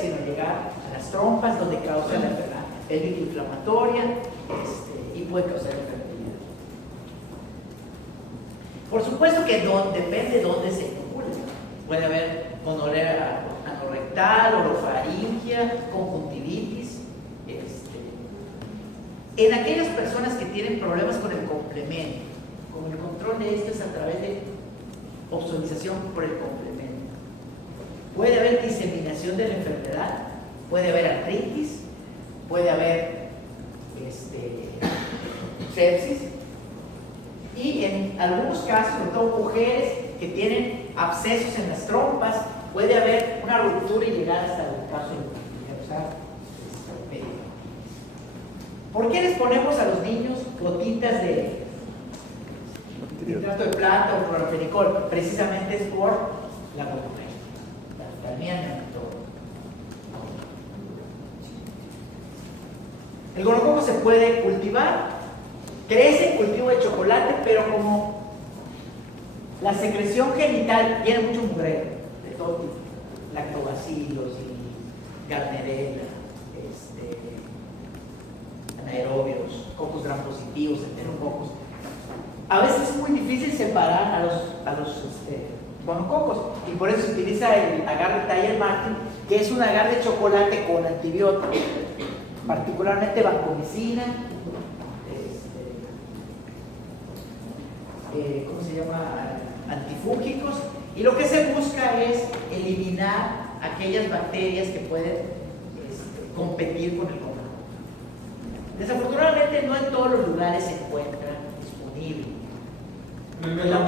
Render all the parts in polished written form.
sino llegar a las trompas, donde causa la enfermedad pélvica inflamatoria y puede causar infertilidad. Por supuesto que depende de dónde se acumula. Puede haber gonorrea anorrectal, orofaringia, conjuntivitis. En aquellas personas que tienen problemas con el complemento, como el control de esto es a través de opsonización por el complemento, puede haber diseminación de la enfermedad, puede haber artritis, puede haber sepsis, y en algunos casos, sobre todo mujeres que tienen abscesos en las trompas, puede haber una ruptura y llegar hasta el caso de causar periodontitis. ¿Por qué les ponemos a los niños gotitas de nitrato de plata o clorfenicol? Precisamente es por la gonorrea, también todo. El gonococo se puede cultivar, crece en cultivo de chocolate, pero como la secreción genital tiene mucho mugrero de todo tipo, lactobacilos y gardnerella, anaerobios, cocos gram positivos, enterococos. A veces es muy difícil separar a los gonococos, y por eso se utiliza el agar de Thayer Martin, que es un agar de chocolate con antibióticos, particularmente vancomicina, ¿cómo se llama? Antifúngicos, y lo que se busca es eliminar aquellas bacterias que pueden competir con el gonococo. Desafortunadamente no en todos los lugares se encuentra disponible. ¿En el metro?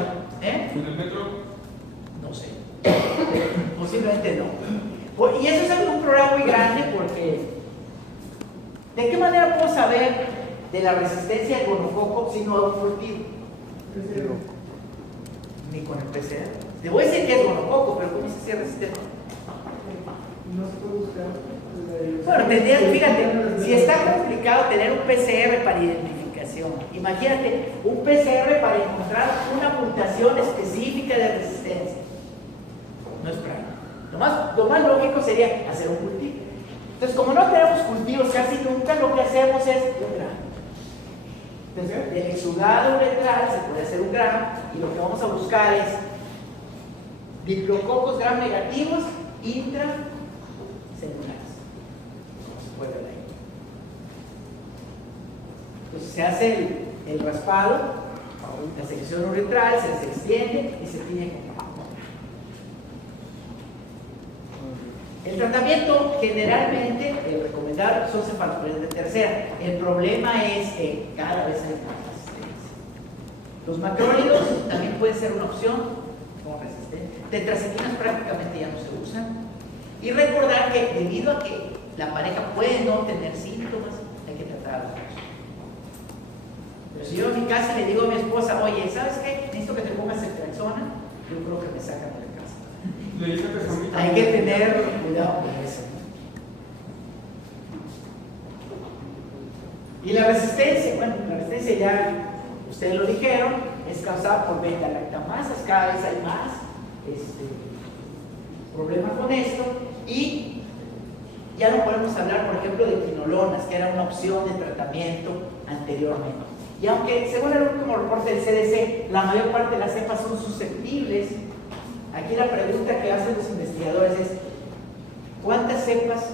¿En el metro? No sé. Posiblemente no. Y eso es un problema muy grande, porque ¿de qué manera puedo saber de la resistencia al gonococo si no hago un cultivo? Ni con el PCR. Te voy a decir que es gonococo, pero ¿cómo se hace resistente? No se puede buscar. Bueno, fíjate, si está complicado tener un PCR para identificación, imagínate un PCR para encontrar una mutación específica de resistencia. No es práctico. Lo más lógico sería hacer un cultivo. Entonces, como no tenemos cultivos casi nunca, lo que hacemos es un grano. Entonces, del exudado uretral se puede hacer un grano, y lo que vamos a buscar es diplococos gram negativos intracelulares. Entonces se hace el raspado, la secreción uretral se extiende y se tiñe con agua. El tratamiento generalmente, el recomendado, son cefalosporins de tercera. El problema es que cada vez hay más resistencia. Los macrólidos también pueden ser una opción como resistente. Tetracequinas prácticamente ya no se usan. Y recordar que debido a que la pareja puede no tener síntomas, hay que tratar a los dos. Pero si yo en mi casa le digo a mi esposa, oye, ¿sabes qué? Necesito que te pongas ceftriaxona, yo creo que me sacan de la casa. Le dice que Hay que tener cuidado con eso. Y la resistencia, bueno, la resistencia ya ustedes lo dijeron, es causada por beta-lactamasas, cada vez hay más problemas con esto, y ya no podemos hablar, por ejemplo, de quinolonas, que era una opción de tratamiento anteriormente. Y aunque, según el último reporte del CDC, la mayor parte de las cepas son susceptibles, aquí la pregunta que hacen los investigadores es: ¿cuántas cepas?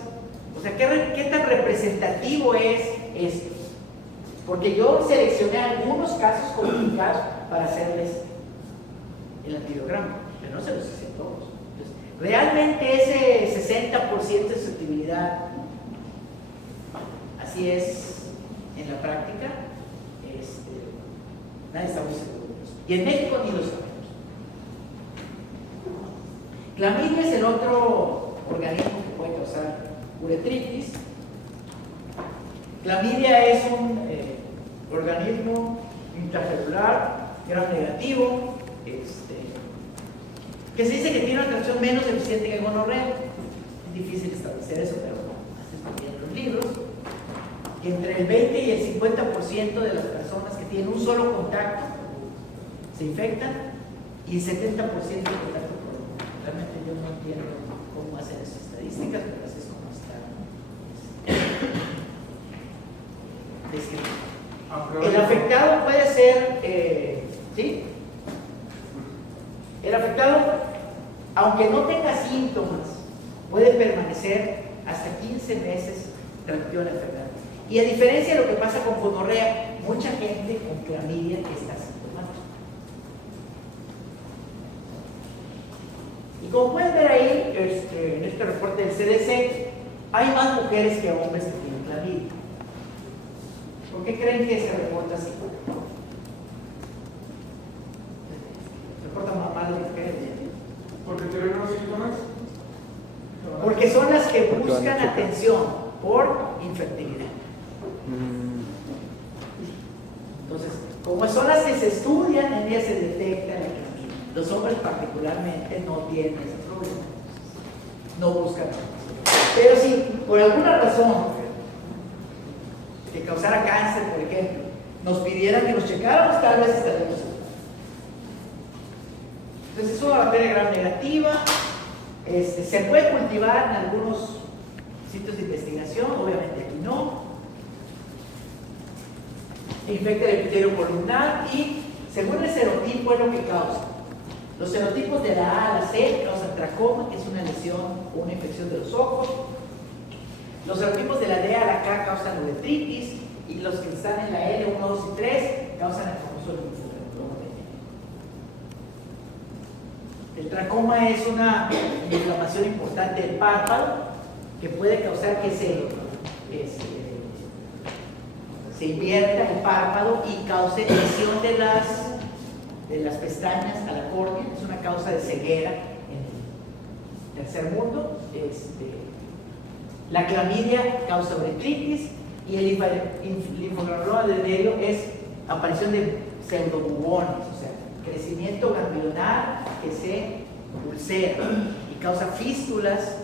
O sea, ¿qué tan representativo es esto? Porque yo seleccioné algunos casos complicados para hacerles el antibiograma, pero no se los hice todos. Entonces, realmente ese 60% de susceptibilidad, así es en la práctica, nadie está muy seguro de eso. Y en México ni lo sabemos. Clamidia es el otro organismo que puede causar uretritis. Clamidia es un organismo intracelular gram negativo, que se dice que tiene una atracción menos eficiente que el gonorrea. Es difícil establecer eso, pero así están viendo los libros. Que entre el 20 y el 50% de las personas que tienen un solo contacto se infectan, y el 70% de contacto prolongado. Realmente yo no entiendo cómo hacen esas estadísticas, pero así es El afectado puede ser, ¿sí? El afectado, aunque no tenga síntomas, puede permanecer hasta 15 meses transmitido la enfermedad. Y a diferencia de lo que pasa con gonorrea, mucha gente con clamidia está asintomática. Y como pueden ver ahí, en este reporte del CDC, hay más mujeres que hombres que tienen clamidia. ¿Por qué creen que se reporta así? ¿Se reportan más las mujeres? Porque tienen los síntomas. Porque son las que buscan atención por infertilidad. Entonces, como son las que se estudian, en ellas se detecta la clamidia. Los hombres particularmente no tienen ese problema. No buscan. Pero si por alguna razón que causara cáncer, por ejemplo, nos pidieran que nos checáramos, tal vez estaríamos. Entonces es una bacteria gram negativa. Se puede cultivar en algunos sitios de investigación, obviamente aquí no. Infecta el epitelio columnar y según el serotipo es lo que causa. Los serotipos de la A a la C causan tracoma, que es una lesión o una infección de los ojos. Los serotipos de la D a la K causan uretritis y los que están en la L, 1, 2 y 3 causan el famoso linfodenoma. El tracoma es una inflamación importante del párpado que puede causar que se invierta el párpado y cause lesión de las pestañas a la córnea. Es una causa de ceguera en el tercer mundo. La clamidia causa uretritis y el linfogranuloma del medio es aparición de pseudobubones, o sea, crecimiento ganglionar que se ulcera y causa fístulas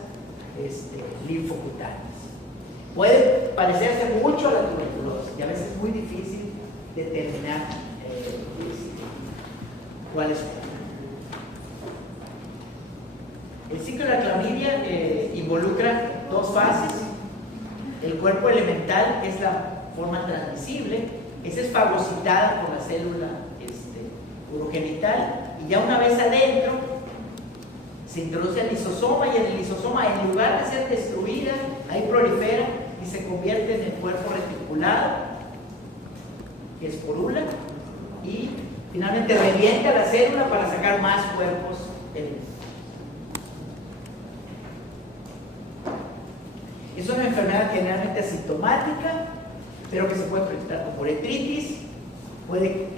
linfocutáneas. Puede parecerse mucho a la tuberculosis y a veces es muy difícil determinar cuál es. El ciclo de la clamidia involucra dos fases. El cuerpo elemental es la forma transmisible, esa es fagocitada por la célula urogenital y ya una vez adentro se introduce el lisosoma y el lisosoma en lugar de ser destruida, ahí prolifera y se convierte en el cuerpo reticulado, que esporula y finalmente revienta la célula para sacar más cuerpos elementales. Es una enfermedad generalmente asintomática, pero que se puede presentar como uretritis, puede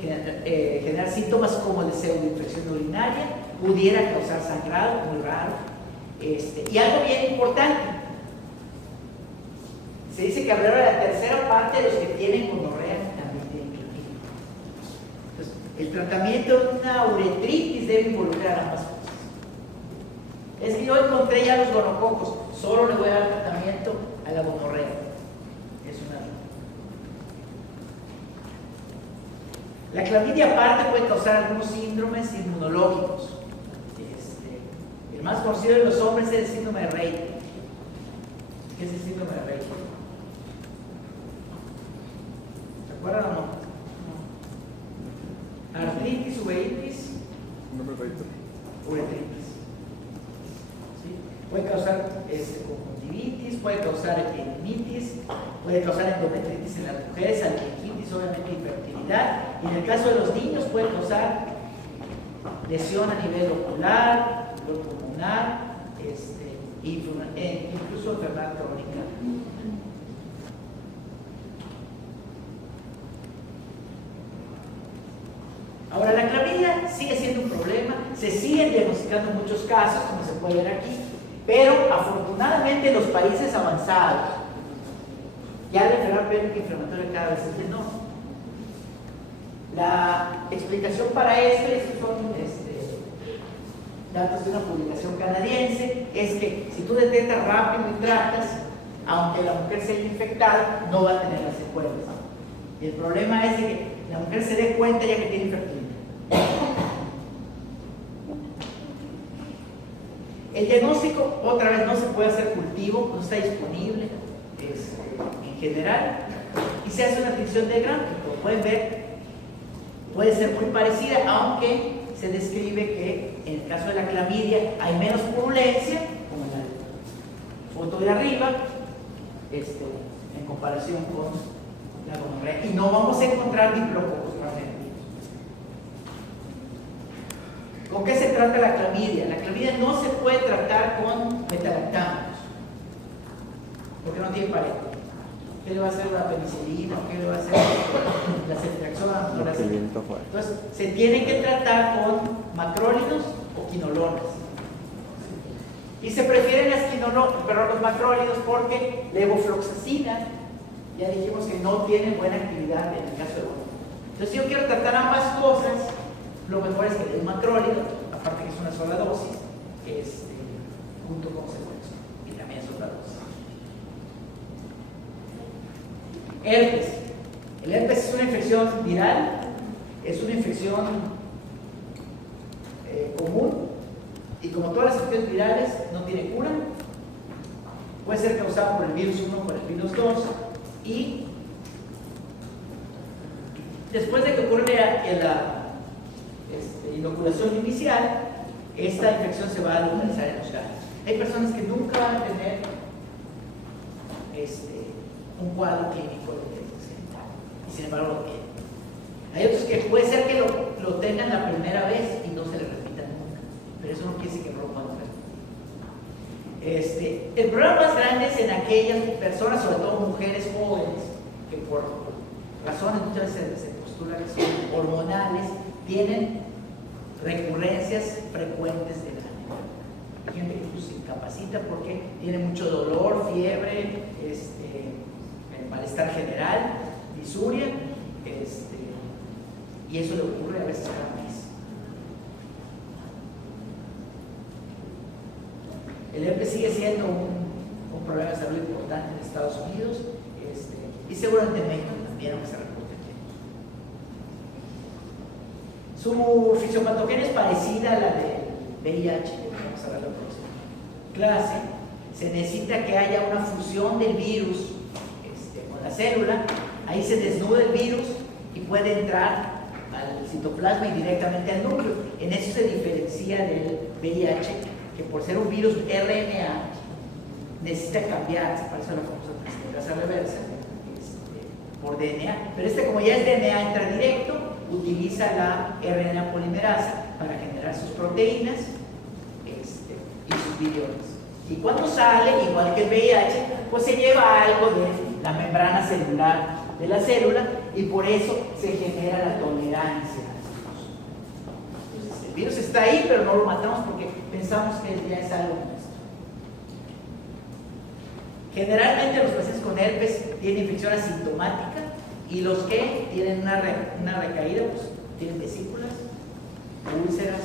generar síntomas como de pseudoinfección urinaria, pudiera causar sangrado, muy raro. Y algo bien importante, se dice que alrededor de la tercera parte de los que tienen gonorrea también tienen clamidia. Entonces, el tratamiento de una uretritis debe involucrar ambas cosas. Es que yo encontré ya los gonococos, solo le voy a dar tratamiento a la gonorrea. Es una. La clamidia aparte puede causar algunos síndromes inmunológicos. El más conocido de los hombres es el síndrome de Raynaud. ¿Qué es el síndrome de Raynaud? ¿Se acuerdan o no? Artritis, uveitis, uretritis. ¿Sí? Puede causar conjuntivitis, puede causar epidemitis, puede causar endometritis en las mujeres, alquitis, obviamente infertilidad, y en el caso de los niños puede causar lesión a nivel ocular, pulmonar, incluso enfermedad crónica. Ahora, la clamidia sigue siendo un problema, se siguen diagnosticando muchos casos, como se puede ver aquí, pero afortunadamente en los países avanzados ya la enfermedad pélvica inflamatoria cada vez es menor. La explicación para esto, y estos son datos de una publicación canadiense, es que si tú detectas rápido y tratas, aunque la mujer sea infectada, no va a tener las secuelas. Y el problema es de que la mujer se dé cuenta ya que tiene infertilidad. El diagnóstico, otra vez, no se puede hacer cultivo, no está disponible en general. y se hace una tinción de grano, que como pueden ver, puede ser muy parecida, aunque se describe que en el caso de la clamidia hay menos purulencia, como en la foto de arriba, en comparación con la gonorrea, y no vamos a encontrar diplococos plasmodios. ¿Con qué se trata la clamidia? La clamidia no se puede tratar con metalactámicos, porque no tiene pared. ¿Qué le va a hacer la penicilina? ¿Qué le va a hacer la ceftriaxona? Entonces, se tiene que tratar con macrólidos o quinolonas. Y se prefieren los macrólidos porque la levofloxacina, ya dijimos que no tiene buena actividad en el caso de gonorrea. Entonces, si yo quiero tratar ambas cosas, lo mejor es que dé un macrólido, aparte que es una sola dosis, junto con ceftriaxona, y también es otra dosis. Herpes. El herpes es una infección viral, es una infección común, y como todas las infecciones virales, no tiene cura. Puede ser causado por el virus 1 o por el virus 2, y después de que ocurre la inoculación inicial, esta infección se va a localizar en los gatos. Hay personas que nunca van a tener un cuadro clínico de herpes genital, y sin embargo lo tienen. Hay otros que puede ser que lo tengan la primera vez y no se les repita nunca, pero eso no quiere decir que no lo puedan repetir. El problema más grande es en aquellas personas, sobre todo mujeres jóvenes, que por razones muchas veces se postula que son hormonales, tienen recurrencias frecuentes de la anemia. Hay gente que incluso se incapacita porque tiene mucho dolor, fiebre, malestar general, disuria, y eso le ocurre a veces cada mes. El herpes sigue siendo un problema de salud importante en Estados Unidos, y seguramente en México también, aunque se reporte menos. Su fisiopatogenia es parecida a la del VIH, que vamos a ver la próxima clase. Se necesita que haya una fusión del virus con la célula, ahí se desnuda el virus y puede entrar al citoplasma y directamente al núcleo. En eso se diferencia del VIH, que por ser un virus RNA necesita cambiar, se parece a la famosa transcriptasa reversa, por DNA, pero como ya es DNA, entra directo, utiliza la RNA polimerasa para generar sus proteínas y sus viriones. Y cuando sale, igual que el VIH, pues se lleva algo de la membrana celular de la célula, y por eso se genera la tolerancia al virus. Entonces, el virus está ahí, pero no lo matamos porque pensamos que ya es algo nuestro. Generalmente los pacientes con herpes tienen infección asintomática, y los que tienen una recaída, pues tienen vesículas, úlceras,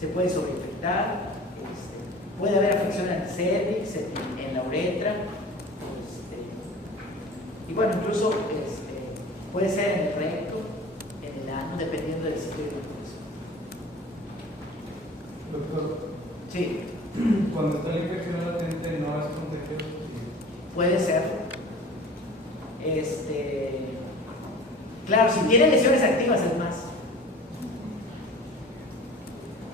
se puede sobreinfectar, puede haber afección en el cervix, en la uretra, y bueno, incluso puede ser en el recto, en el ano, dependiendo del sitio de infección. Doctor, Sí, cuando está la infección latente, ¿no es contagioso? puede ser. Claro, si tiene lesiones activas es más.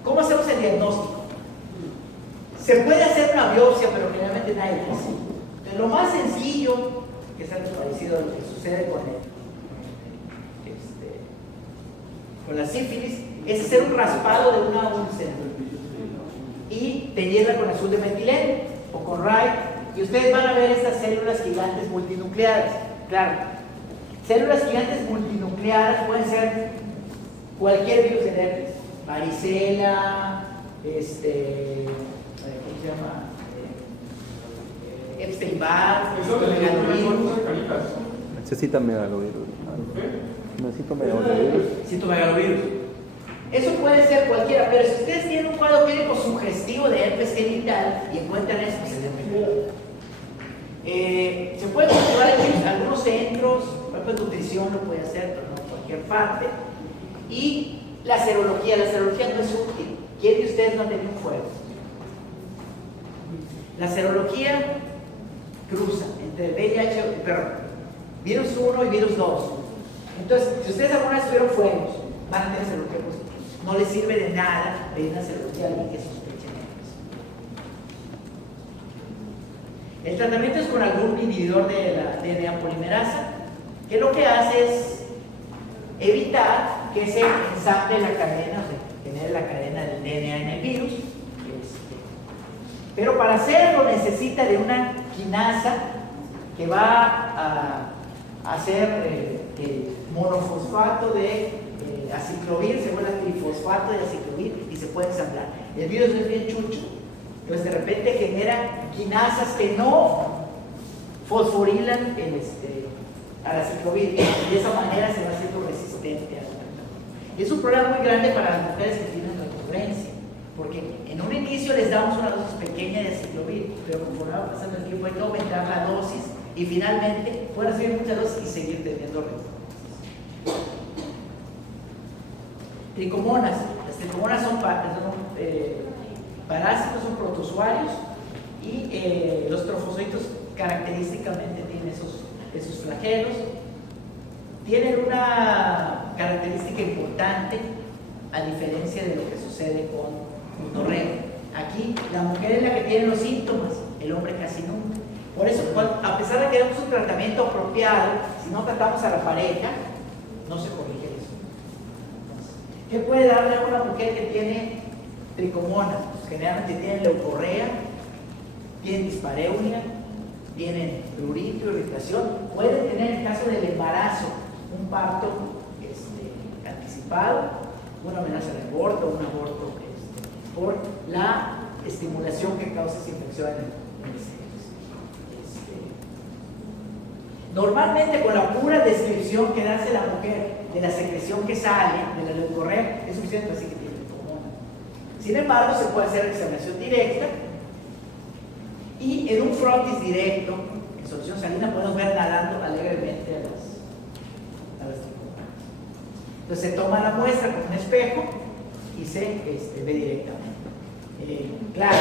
¿Cómo hacemos el diagnóstico? Se puede hacer una biopsia, pero generalmente nadie lo hace. Entonces, lo más sencillo, que es algo parecido a lo que sucede con la sífilis, es hacer un raspado de una úlcera y teñirla con azul de metileno o con RAI, y ustedes van a ver estas células gigantes multinucleadas. Claro, células gigantes multinucleadas pueden ser cualquier virus del herpes, varicela, ¿cómo se llama? Epstein-Barr, Eso de megalovirus. Necesita megalovirus. ¿Qué? Necesito megalovirus. Citomegalovirus. Eso puede ser cualquiera, pero si ustedes tienen un cuadro clínico sugestivo de herpes genital y encuentran eso, pues es el mejor. Se puede controlar en algunos centros, por ejemplo, nutrición lo puede hacer, pero no en cualquier parte. Y la serología no es útil. ¿Quién de ustedes no ha tenido un fuego? La serología cruzan entre el VIH, perdón, virus 1 y virus 2. Entonces, si ustedes alguna vez tuvieron fuegos, van a tener serología positiva. No les sirve de nada pedir una serología a alguien que sospeche de eso. El tratamiento es con algún inhibidor de la DNA polimerasa, que lo que hace es evitar que se ensamble la cadena, o sea, genere la cadena del DNA en el virus. Pero para hacerlo necesita de una quinasa que va a hacer monofosfato de aciclovir, se vuelve trifosfato de aciclovir y se puede ensamblar. El virus es bien chucho, entonces de repente genera quinasas que no fosforilan al aciclovir y de esa manera se va haciendo resistente al tratamiento. Y es un problema muy grande para las mujeres que tienen recurrencia, porque en un inicio les damos una dosis pequeña de aciclovir, pero conforme va pasando el tiempo hay que aumentar la dosis y finalmente pueden recibir muchas dosis y seguir teniendo recurrencias. Tricomonas. Las tricomonas son parásitos, son protozoarios y los trofozoitos característicamente tienen esos flagelos. Tienen una característica importante a diferencia de lo que sucede con gonorrea. Aquí la mujer es la que tiene los síntomas, el hombre casi nunca. Por eso, a pesar de que damos un tratamiento apropiado, si no tratamos a la pareja, no se corrige eso. ¿Qué puede darle a una mujer que tiene tricomonas? Pues generalmente tienen leucorrea, tienen dispareunia, tienen prurito, irritación. Pueden tener, en caso del embarazo, un parto anticipado, una amenaza de aborto, un aborto por la estimulación que causa esa infección en el sexo. Normalmente, con la pura descripción que hace la mujer de la secreción que sale de la leucorrea es suficiente, así que tiene tricomonas. Sin embargo, se puede hacer examinación directa y en un frotis directo, en solución salina, podemos ver nadando alegremente a las tricomonas. Entonces se toma la muestra con un espejo y se ve directamente. Claro,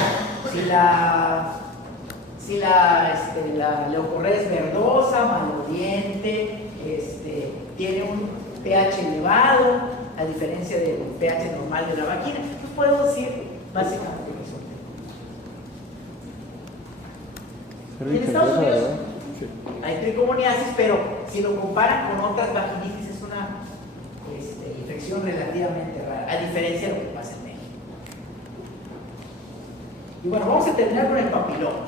si la leucorrea es verdosa, maloliente, tiene un pH elevado, a diferencia del pH normal de la vagina, pues podemos decir básicamente que son tricomonas. En Estados Unidos hay tricomoniasis, pero si lo comparan con otras vaginitis es una infección relativamente rara, a diferencia de lo que pasa en México. Y bueno, vamos a terminar con el papiloma.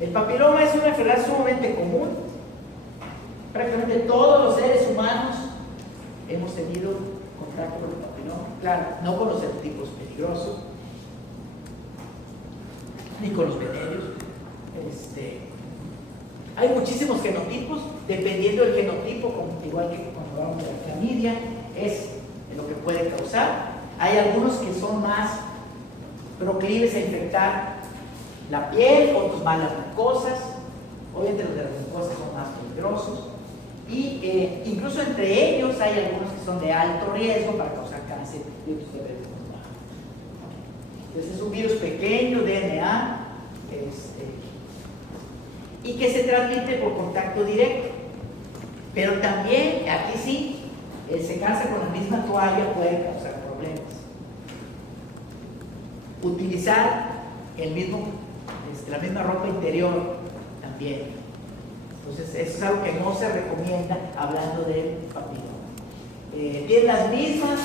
El papiloma es una enfermedad sumamente común. Prácticamente todos los seres humanos hemos tenido contacto con el papiloma. Claro, no con los serotipos peligrosos, ni con los venerios. Hay muchísimos genotipos, dependiendo del genotipo, igual que cuando hablamos de la clamidia, es lo que puede causar. Hay algunos que son más proclives a infectar la piel, otros más las mucosas. Obviamente los de las mucosas son más peligrosos. Y incluso entre ellos hay algunos que son de alto riesgo para causar cáncer, virus de riesgo bajo. Entonces es un virus pequeño, DNA, y que se transmite por contacto directo. Pero también, aquí sí, el secarse con la misma toalla puede causar problemas. Utilizar la misma ropa interior también. Entonces, eso es algo que no se recomienda hablando del papiloma. Tiene las mismas,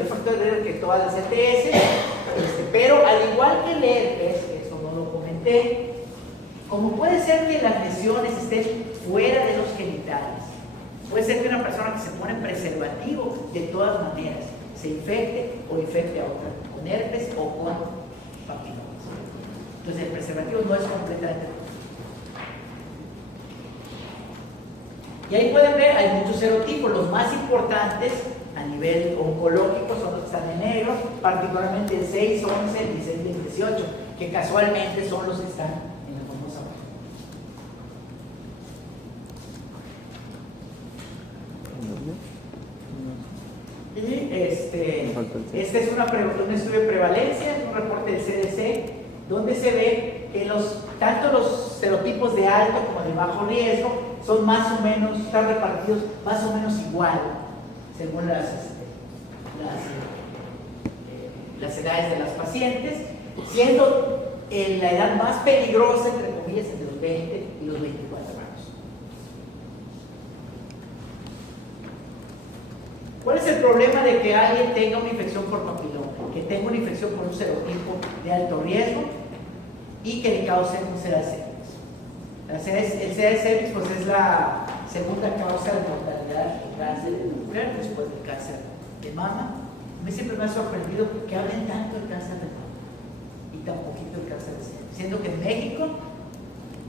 los factores de riesgo que todas las ETS, pero al igual que el herpes, eso no lo comenté, como puede ser que las lesiones estén fuera de los genitales, puede ser que una persona que se pone preservativo de todas maneras se infecte o infecte a otra con herpes o con papilomas. Entonces el preservativo no es completamente. Y ahí pueden ver, hay muchos serotipos. Los más importantes a nivel oncológico son los que están en negro, particularmente el 6, 11, el 16 y el 18, que casualmente son los que están en la famosa hoja. Y este es un estudio de prevalencia, es un reporte del CDC, donde se ve que tanto los serotipos de alto como de bajo riesgo son más o menos, están repartidos más o menos igual, según las edades de las pacientes, siendo la edad más peligrosa, entre comillas, entre los 20 y los 24 años. ¿Cuál es el problema de que alguien tenga una infección por papiloma? Que tenga una infección por un serotipo de alto riesgo y que le cause un CDA cervix. El CDA cervix pues, es la segunda causa de mortalidad en cáncer de nuclear después del cáncer de mama. A mí siempre me ha sorprendido que hablen tanto del cáncer de mama y tan poquito del cáncer de seno, siendo que en México,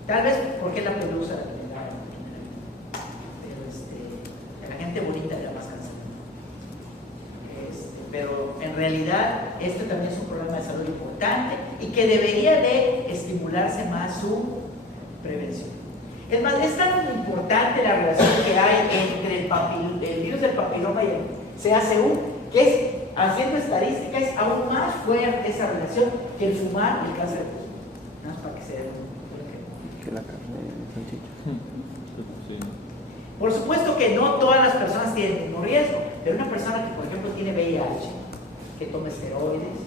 tal vez porque es la pelusa la que le da, pero a la gente bonita le da más cáncer. Pero en realidad esto también es un problema de salud importante y que debería de estimularse más su prevención. Es más, es tan importante la relación que hay entre el virus del papiloma y el CACU, que es, haciendo estadísticas, es aún más fuerte esa relación que el fumar y el cáncer de pulmón. Nada más para que se den Que la carne de salchicha. Por supuesto que no todas las personas tienen el mismo riesgo, pero una persona que, por ejemplo, tiene VIH, que toma esteroides,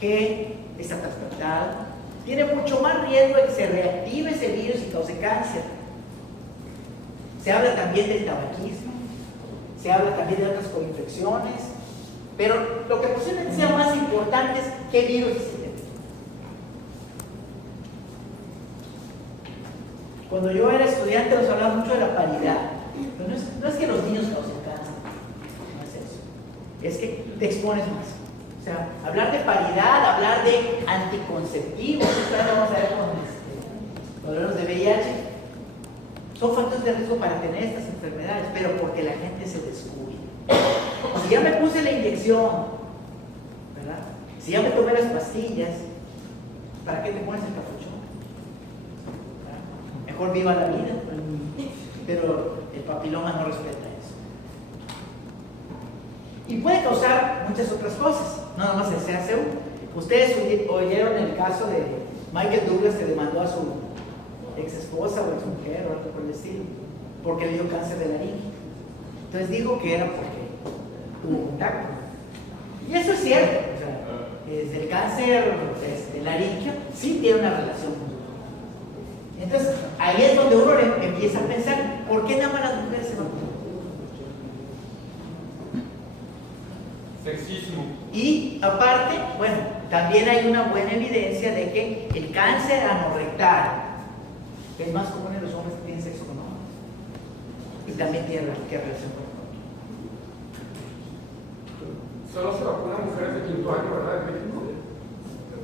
que está trasplantada, tiene mucho más riesgo de que se reactive ese virus y cause cáncer. Se habla también del tabaquismo, se habla también de otras coinfecciones, pero lo que posiblemente sea más importante es qué virus es el. Cuando yo era estudiante nos hablaba mucho de la paridad, pero no es que los niños causen cáncer, no es eso, es que te expones más. O sea, hablar de paridad, hablar de anticonceptivos, vamos a ver cuando hablamos de VIH, son factores de riesgo para tener estas enfermedades, pero porque la gente se descuida. Si ya me puse la inyección, ¿verdad? Si ya me tomé las pastillas, ¿para qué te pones el capuchón? Mejor viva la vida, pero el papiloma no respeta eso. Y puede causar muchas otras cosas, no nada más el CACU. Ustedes oyeron el caso de Michael Douglas que demandó a su ex esposa o ex mujer o algo por el estilo, porque le dio cáncer de laringe. Entonces dijo que era porque tuvo contacto. Y eso es cierto, o sea, el cáncer laríngeo sí tiene una relación con. Entonces, ahí es donde uno empieza a pensar, ¿por qué nada más las mujeres se vacunan? Sexismo. Y aparte, bueno, también hay una buena evidencia de que el cáncer anorrectal es más común en los hombres que tienen sexo con hombres. Y también tiene relación con el Solo se vacunan mujeres de quinto año, ¿verdad? En México.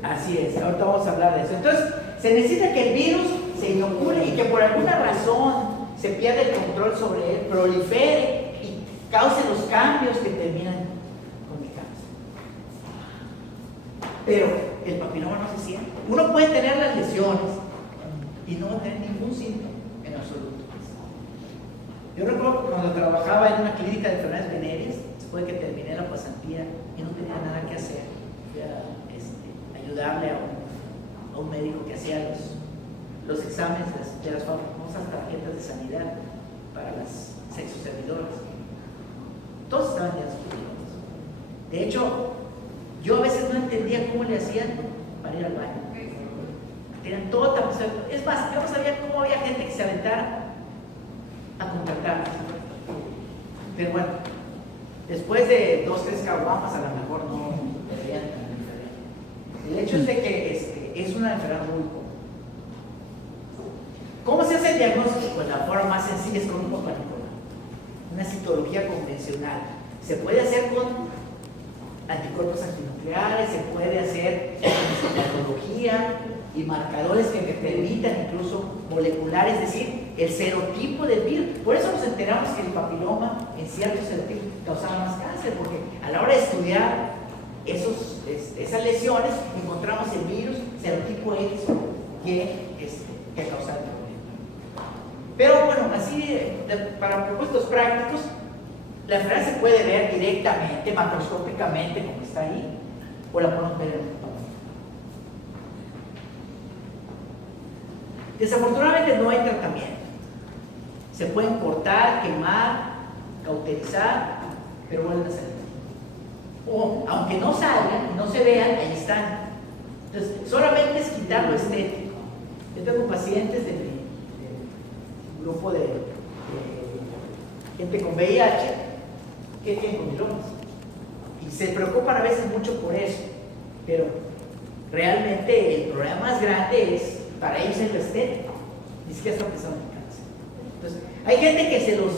Así es, ahorita vamos a hablar de eso. Entonces, se necesita que el virus se inocule y que por alguna razón se pierda el control sobre él, prolifere y cause los cambios que terminan con el cáncer. Pero el papiloma no se siente. Uno puede tener las lesiones y no va a tener ningún síntoma en absoluto. Yo recuerdo cuando trabajaba en una clínica de enfermedades venéreas, después de que terminé la pasantía y no tenía nada que hacer, fui a ayudarle a un médico que hacía los exámenes de las famosas tarjetas de sanidad para las sexoservidoras. Todos estaban ya descubiertos. De hecho, yo a veces no entendía cómo le hacían para ir al baño. Tenían todo tan... Es más, yo no sabía cómo había gente que se aventara a contratar. Pero bueno, después de 2 o 3 caguamas a lo mejor no deberían tan diferente. El hecho es de que es una enfermedad muy común. ¿Cómo se hace el diagnóstico? Pues la forma más sencilla es con un papá Nicolau, una citología convencional. Se puede hacer con anticuerpos antinucleares, se puede hacer con citología y marcadores que me permitan incluso molecular, es decir, el serotipo del virus. Por eso nos enteramos que el papiloma en ciertos serotipos causaba más cáncer, porque a la hora de estudiar esas lesiones encontramos el virus serotipo X que causaba el problema. Pero bueno, así para propósitos prácticos, la enfermedad se puede ver directamente, macroscópicamente, como está ahí, o la podemos ver en el papiloma. Desafortunadamente no hay tratamiento. Se pueden cortar, quemar, cauterizar, pero vuelven a salir. O aunque no salgan y no se vean, ahí están. Entonces, solamente es quitar lo estético. Yo tengo pacientes de mi grupo de gente con VIH que tienen comilomas. Y se preocupan a veces mucho por eso. Pero realmente el problema más grande es para ellos es lo estético. Ni siquiera están pensando en cáncer. Entonces, hay gente que se los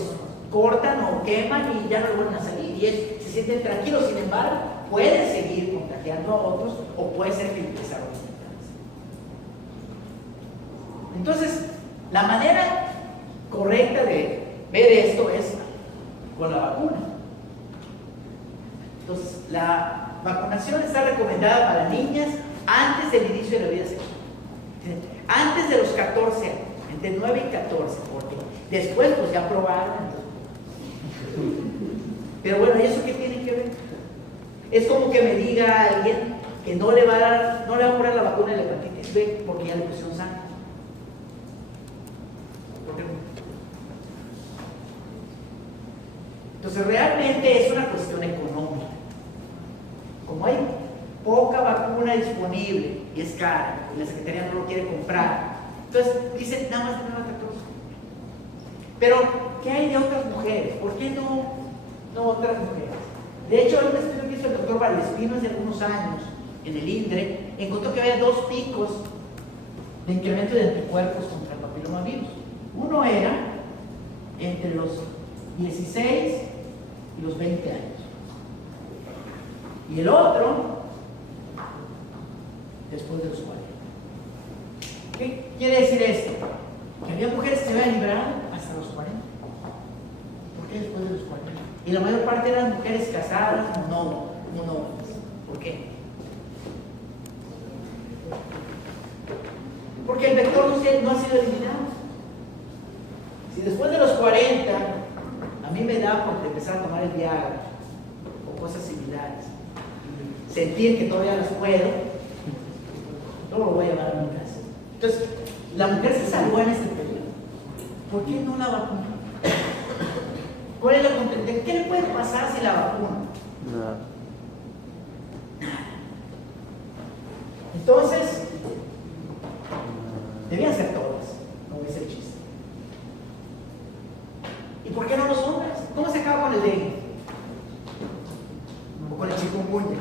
cortan o queman y ya no vuelven a salir. Y se sienten tranquilos, sin embargo, pueden seguir contagiando a otros o puede ser que desarrollen cáncer. Entonces, la manera correcta de ver esto es con la vacuna. Entonces, la vacunación está recomendada para niñas antes del inicio de la vida sexual. Antes de los 14 años, entre 9 y 14, porque después pues ya probaron. Pero bueno, ¿y eso qué tiene que ver? Es como que me diga alguien que no le va a poner la vacuna de la hepatitis B porque ya le pusieron sangre. ¿Por qué no? Entonces realmente es una cuestión económica. Como hay poca vacuna disponible y es cara, y la Secretaría no lo quiere comprar, entonces dicen nada más de 9 a 14. Pero, ¿qué hay de otras mujeres? ¿Por qué no otras mujeres? De hecho, hay un estudio que hizo el doctor Valdespino hace algunos años en el INDRE, encontró que había 2 picos de incremento de anticuerpos contra el papilomavirus. Uno era entre los 16 y los 20 años. Y el otro, después de los 40. ¿Qué quiere decir esto? Que había mujeres que se habían liberado hasta los 40. ¿Por qué después de los 40? Y la mayor parte eran mujeres casadas, monógamas. ¿Por qué? Porque el vector no ha sido eliminado. Si después de los 40 a mí me da por empezar a tomar el Viagra o cosas similares, y sentir que todavía las puedo, no lo voy a llevar a mi casa. Entonces, la mujer se salvó en este periodo. ¿Por qué no la vacuna? ¿Cuál es la contención? ¿Qué le puede pasar si la vacuna? Nada. Entonces, debían ser todas, como dice el chiste. ¿Y por qué no los hombres? ¿Cómo se acaba con el dengue? O con el chikungunya.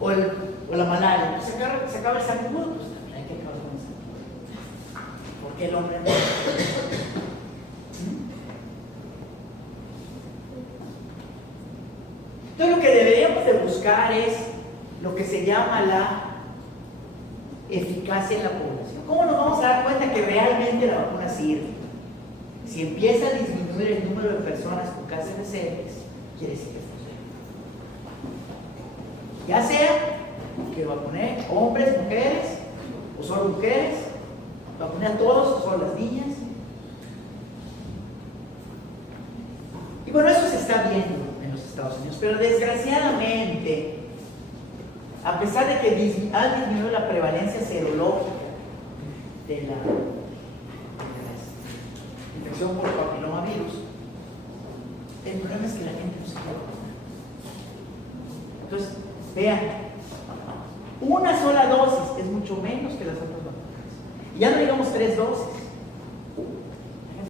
O la malaria. Se acaba el sarampión. Pues también hay que acabar con eso. ¿Por qué el hombre no? Entonces lo que deberíamos de buscar es lo que se llama la eficacia en la población. ¿Cómo nos vamos a dar cuenta que realmente la vacuna sirve? Si empieza a disminuir el número de personas con cáncer de cervix, quiere decir que funciona. Ya sea que vacuné hombres, mujeres, o solo mujeres, vacuné a todos o solo las niñas. Y bueno, eso se está viendo en los Estados Unidos, pero desgraciadamente, a pesar de que ha disminuido la prevalencia serológica de la infección por papilomavirus, el problema es que la gente no se quiere vacunar. Entonces, vean, una sola dosis es mucho menos que las otras vacunas. Y ya no digamos 3 dosis.